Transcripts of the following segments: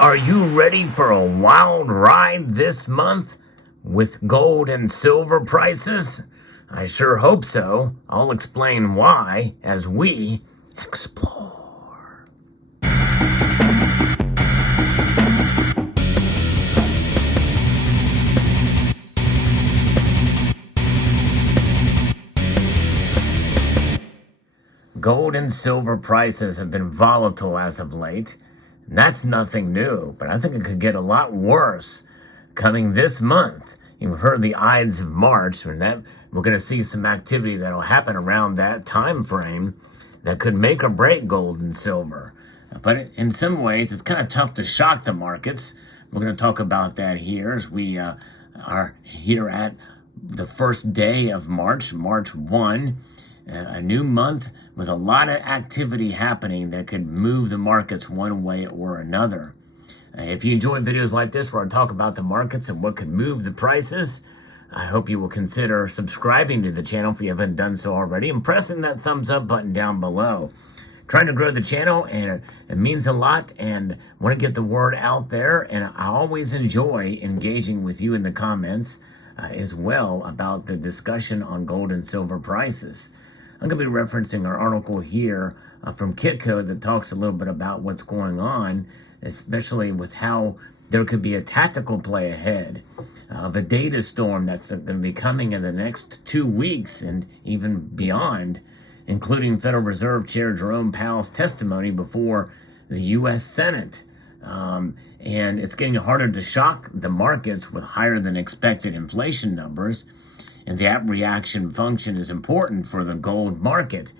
Are you ready for a wild ride this month with gold and silver prices? I sure hope so. I'll explain why as we explore. Gold and silver prices have been volatile as of late. And that's nothing new, but I think it could get a lot worse coming this month. You've heard the Ides of March, and that we're going to see some activity that'll happen around that time frame that could make or break gold and silver. But in some ways, it's kind of tough to shock the markets. We're going to talk about that here as we are here at the first day of March, March 1. A new month with a lot of activity happening that could move the markets one way or another. If you enjoy videos like this where I talk about the markets and what could move the prices, I hope you will consider subscribing to the channel if you haven't done so already and pressing that thumbs up button down below. Trying to grow the channel, and it means a lot, and want to get the word out there, and I always enjoy engaging with you in the comments as well about the discussion on gold and silver prices. I'm going to be referencing our article here from Kitco that talks a little bit about what's going on, especially with how there could be a tactical play ahead of a data storm that's going to be coming in the next 2 weeks and even beyond, including Federal Reserve Chair Jerome Powell's testimony before the U.S. Senate. And it's getting harder to shock the markets with higher than expected inflation numbers. And that reaction function is important for the gold market.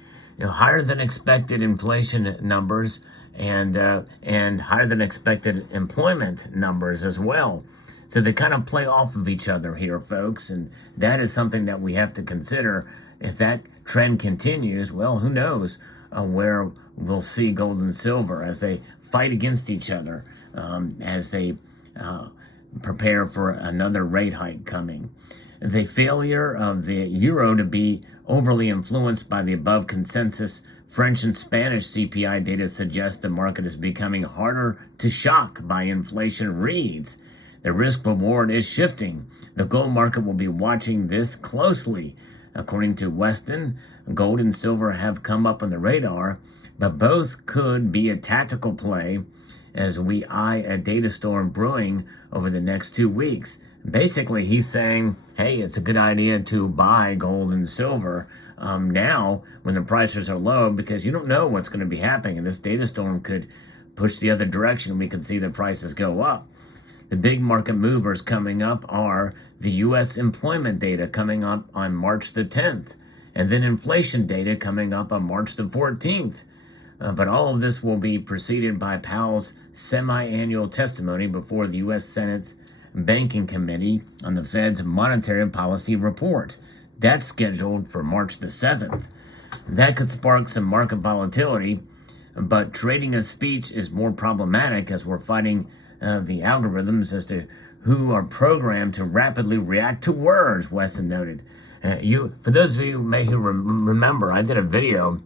Higher than expected inflation numbers and higher than expected employment numbers as well. So they kind of play off of each other here, folks. And that is something that we have to consider. If that trend continues, well, who knows where we'll see gold and silver as they fight against each other, as they prepare for another rate hike coming. The failure of the euro to be overly influenced by the above consensus French and Spanish CPI data suggests the market is becoming harder to shock by inflation reads. The risk reward is shifting. The gold market will be watching this closely. According to Weston, gold and silver have come up on the radar, but both could be a tactical play as we eye a data storm brewing over the next 2 weeks. Basically, he's saying, hey, it's a good idea to buy gold and silver now when the prices are low, because you don't know what's going to be happening. And this data storm could push the other direction. We could see the prices go up. The big market movers coming up are the U.S. employment data coming up on March the 10th, and then inflation data coming up on March the 14th. But all of this will be preceded by Powell's semi-annual testimony before the U.S. Senate's Banking Committee on the Fed's Monetary Policy Report. That's scheduled for March the 7th. That could spark some market volatility, but trading a speech is more problematic as we're fighting the algorithms as to who are programmed to rapidly react to words, Weston noted. For those of you who may remember, I did a video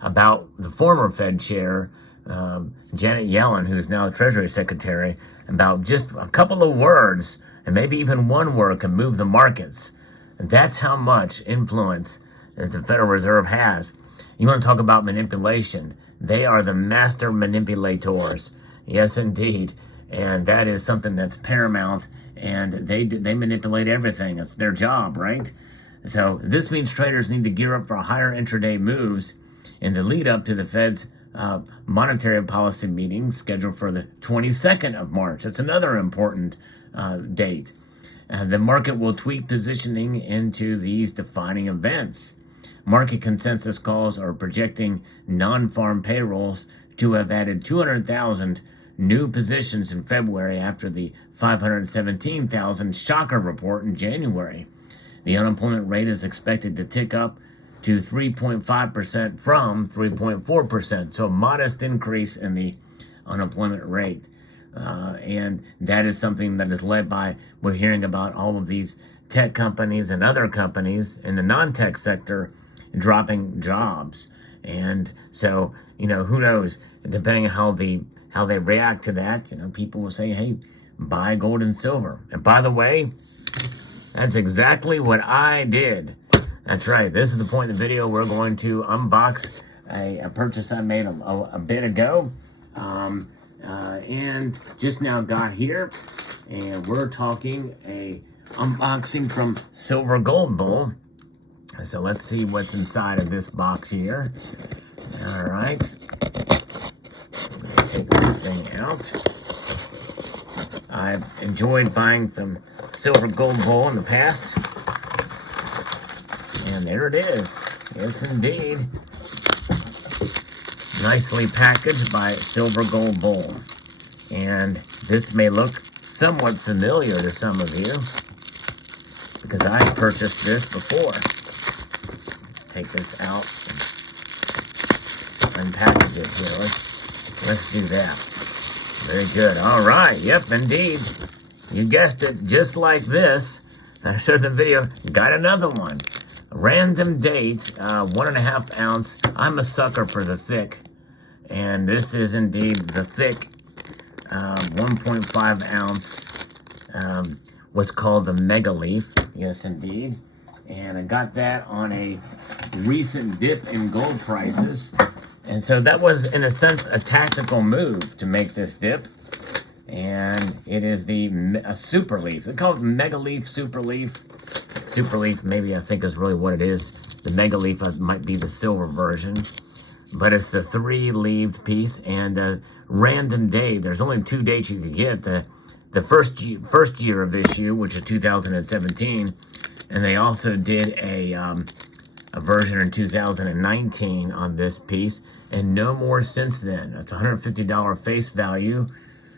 about the former Fed chair, Janet Yellen, who's now Treasury Secretary, about just a couple of words, and maybe even one word, can move the markets. And that's how much influence that the Federal Reserve has. You want to talk about manipulation. They are the master manipulators. Yes, indeed. And that is something that's paramount, and they manipulate everything. It's their job, right? So this means traders need to gear up for higher intraday moves in the lead up to the Fed's monetary policy meeting scheduled for the 22nd of March. That's another important date. The market will tweak positioning into these defining events. Market consensus calls are projecting non-farm payrolls to have added 200,000 new positions in February after the 517,000 shocker report in January. The unemployment rate is expected to tick up to 3.5% from 3.4%. So a modest increase in the unemployment rate. And that is something that is led by, we're hearing about all of these tech companies and other companies in the non-tech sector dropping jobs. And so, who knows, depending on how they react to that. You know, people will say, hey, buy gold and silver. And by the way, that's exactly what I did. That's right. This is the point in the video we're going to unbox a purchase I made a bit ago. And just now got here. And we're talking a unboxing from Silver Gold Bull. So let's see what's inside of this box here. All right. I'm going to take this thing out. I've enjoyed buying from Silver Gold Bull in the past. And there it is. Yes, indeed. Nicely packaged by Silver Gold Bull. And this may look somewhat familiar to some of you, because I've purchased this before. Let's take this out and unpackage it here. Let's do that. Very good. All right. Yep, indeed. You guessed it. Just like this. I showed the video. Got another one. Random date, 1.5 ounce. I'm a sucker for the thick. And this is indeed the thick 1.5 ounce, what's called the Mega Leaf. Yes, indeed. And I got that on a recent dip in gold prices. And so that was, in a sense, a tactical move to make this dip. And it is the Super Leaf. They call it Mega Leaf, Super Leaf. Super Leaf, maybe I think is really what it is. The Mega Leaf might be the silver version. But it's the 3-leaved piece. And random day, there's only 2 dates you could get. The first year of issue, which is 2017. And they also did a version in 2019 on this piece, and no more since then. It's $150 face value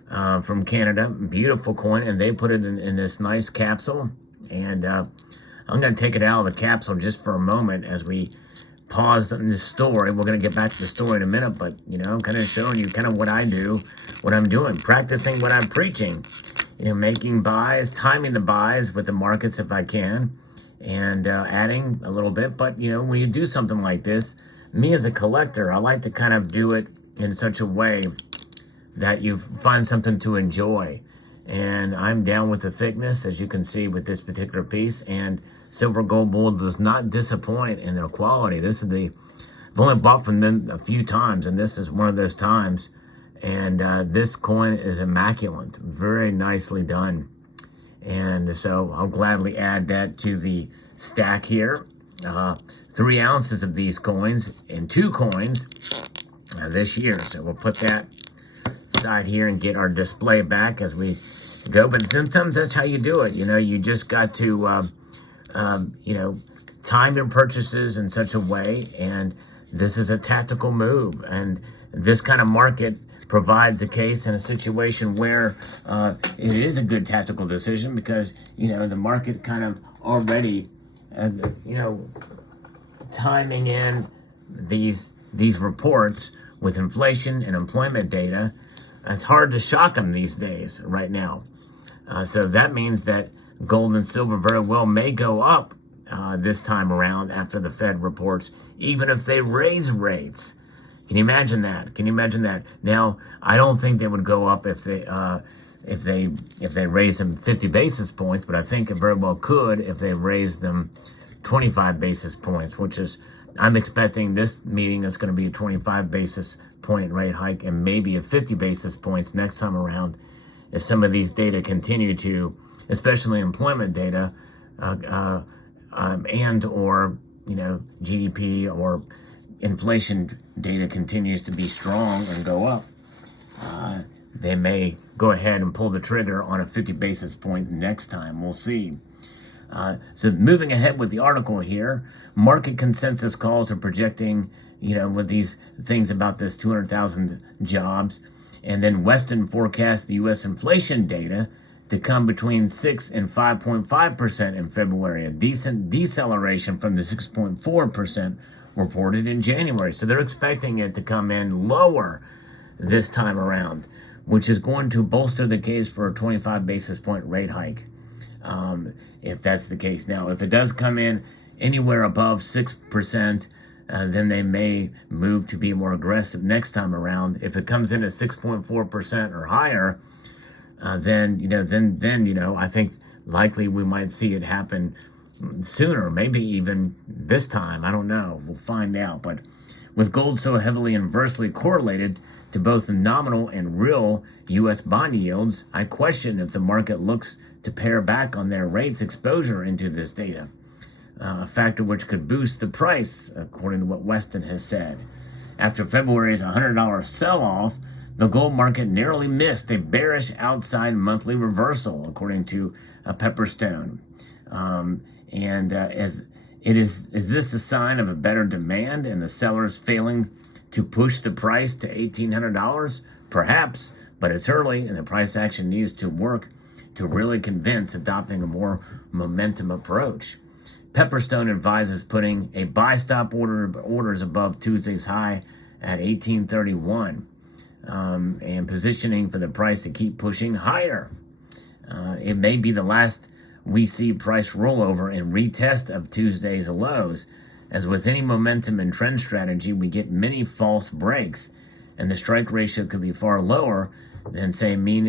from Canada. Beautiful coin, and they put it in this nice capsule. And I'm going to take it out of the capsule just for a moment as we pause in this story. We're going to get back to the story in a minute, but, you know, I'm kind of showing you kind of what I do, what I'm doing, practicing what I'm preaching. You know, making buys, timing the buys with the markets if I can, and adding a little bit. But, you know, when you do something like this, me as a collector, I like to kind of do it in such a way that you find something to enjoy. And I'm down with the thickness, as you can see with this particular piece. And Silver Gold Bull does not disappoint in their quality. This is I've only bought from them a few times, and this is one of those times. And this coin is immaculate, very nicely done. And so I'll gladly add that to the stack here. 3 ounces of these coins and 2 coins this year. So we'll put that aside here and get our display back as we go. But sometimes that's how you do it. You know, you just got to, you know, time your purchases in such a way. And this is a tactical move. And this kind of market provides a case in a situation where it is a good tactical decision, because, you know, the market kind of already, you know, timing in these reports with inflation and employment data. It's hard to shock them these days right now. So that means that gold and silver very well may go up this time around after the Fed reports, even if they raise rates. Can you imagine that? Can you imagine that? Now, I don't think they would go up if they raise them 50 basis points, but I think it very well could if they raise them 25 basis points, which is, I'm expecting this meeting is going to be a 25 basis point rate hike and maybe a 50 basis points next time around if some of these data continue to, especially employment data, and or, you know, GDP or inflation data continues to be strong and go up, they may go ahead and pull the trigger on a 50 basis point next time. We'll see. So moving ahead with the article here, market consensus calls are projecting, you know, with these things about this 200,000 jobs, and then Weston forecasts the U.S. inflation data to come between 6 and 5.5% in February, a decent deceleration from the 6.4% reported in January. So they're expecting it to come in lower this time around, which is going to bolster the case for a 25 basis point rate hike, if that's the case. Now, if it does come in anywhere above 6%, then they may move to be more aggressive next time around. If it comes in at 6.4% or higher, then I think likely we might see it happen sooner, maybe even this time. I don't know. We'll find out. But with gold so heavily inversely correlated to both the nominal and real U.S. bond yields, I question if the market looks to pare back on their rates exposure into this data, a factor which could boost the price, according to what Weston has said. After February's $100 sell-off, the gold market narrowly missed a bearish outside monthly reversal, according to Pepperstone. Is this a sign of a better demand and the sellers failing to push the price to $1,800? Perhaps, but it's early and the price action needs to work to really convince adopting a more momentum approach. Pepperstone advises putting a buy stop orders above Tuesday's high at 1831 and positioning for the price to keep pushing higher. It may be the last we see price rollover and retest of Tuesday's lows. As with any momentum and trend strategy, we get many false breaks, and the strike ratio could be far lower than, say, mean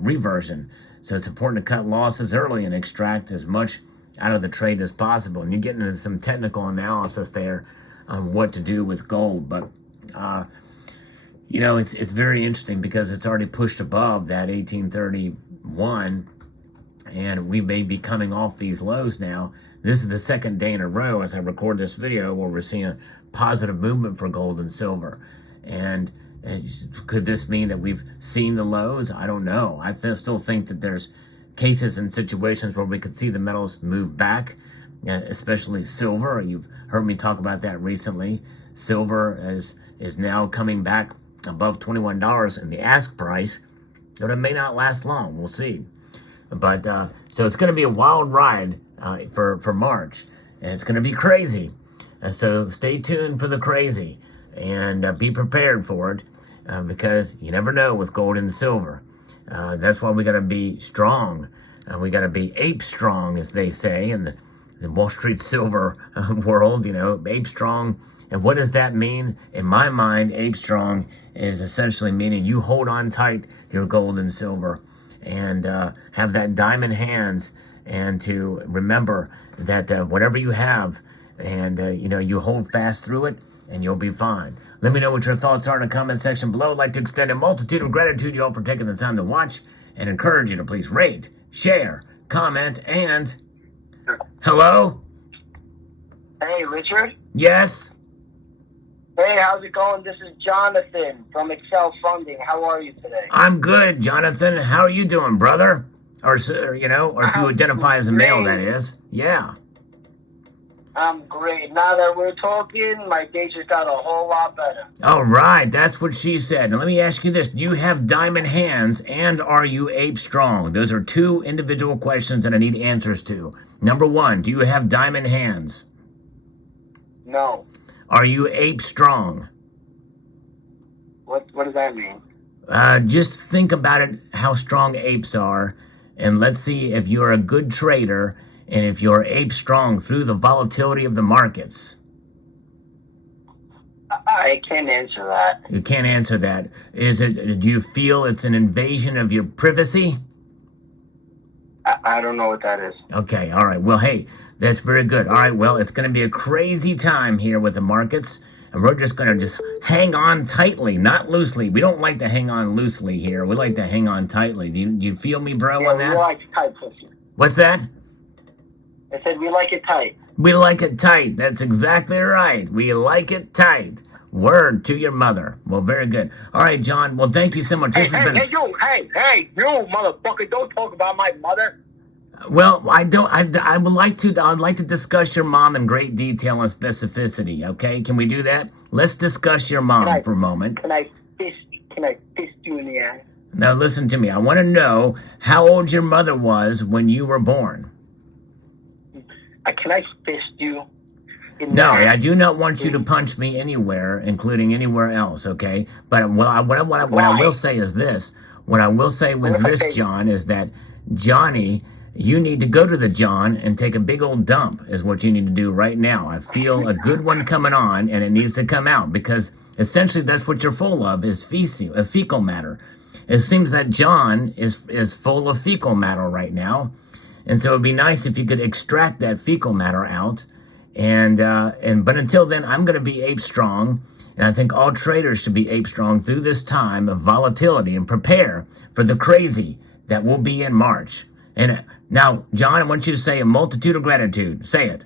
reversion. So it's important to cut losses early and extract as much out of the trade as possible. And you get into some technical analysis there on what to do with gold. But, it's very interesting because it's already pushed above that 1831, and we may be coming off these lows now. This is the second day in a row as I record this video where we're seeing a positive movement for gold and silver. And could this mean that we've seen the lows? I don't know. I still think that there's cases and situations where we could see the metals move back, especially silver. You've heard me talk about that recently. Silver is now coming back above $21 in the ask price, but it may not last long. We'll see. But so it's going to be a wild ride for March, and it's going to be crazy. So stay tuned for the crazy and be prepared for it because you never know with gold and silver. That's why we got to be strong. We got to be ape strong, as they say in the Wall Street silver world. Ape strong. And what does that mean? In my mind, ape strong is essentially meaning you hold on tight to your gold and silver and have that diamond hands, and to remember that whatever you have, and you hold fast through it, and you'll be fine. Let me know what your thoughts are in the comment section below. I'd like to extend a multitude of gratitude to you all for taking the time to watch, and encourage you to please rate, share, comment, and hello? Hey, Richard? Yes? Hey, how's it going? This is Jonathan from Excel Funding. How are you today? I'm good, Jonathan. How are you doing, brother? Or if you identify as a male, that is. Yeah. I'm great. Now that we're talking, my day just got a whole lot better. All right, that's what she said. Now, let me ask you this. Do you have diamond hands, and are you ape strong? Those are two individual questions that I need answers to. Number one, do you have diamond hands? No. Are you ape strong? What does that mean? Just think about it, how strong apes are, and let's see if you're a good trader and if you're ape strong through the volatility of the markets. I can't answer that. You can't answer that. Do you feel it's an invasion of your privacy? I don't know what that is. Okay, all right. Well, hey, that's very good. All right, well, it's going to be a crazy time here with the markets, and we're just going to just hang on tightly, not loosely. We don't like to hang on loosely here. We like to hang on tightly. Do you feel me, bro, on that? We like tight pussy. What's that? I said we like it tight. We like it tight. That's exactly right. We like it tight. Word to your mother. Well, very good. All right, John. Well, thank you so much. Hey, you motherfucker! Don't talk about my mother. Well, I'd like to discuss your mom in great detail and specificity. Okay, can we do that? Let's discuss your mom for a moment. Can I fist you in the ass? Now, listen to me. I want to know how old your mother was when you were born. Can I fist you? No, I do not want you to punch me anywhere, including anywhere else, okay? But what I will say is this. What I will say was this, John, is that Johnny you need to go to the John and take a big old dump is what you need to do right now. I feel a good one coming on, and it needs to come out because essentially that's what you're full of is fecal matter. It seems that John is full of fecal matter right now. And so it'd be nice if you could extract that fecal matter out. But until then, I'm going to be ape strong. And I think all traders should be ape strong through this time of volatility and prepare for the crazy that will be in March. And now, John, I want you to say a multitude of gratitude. Say it.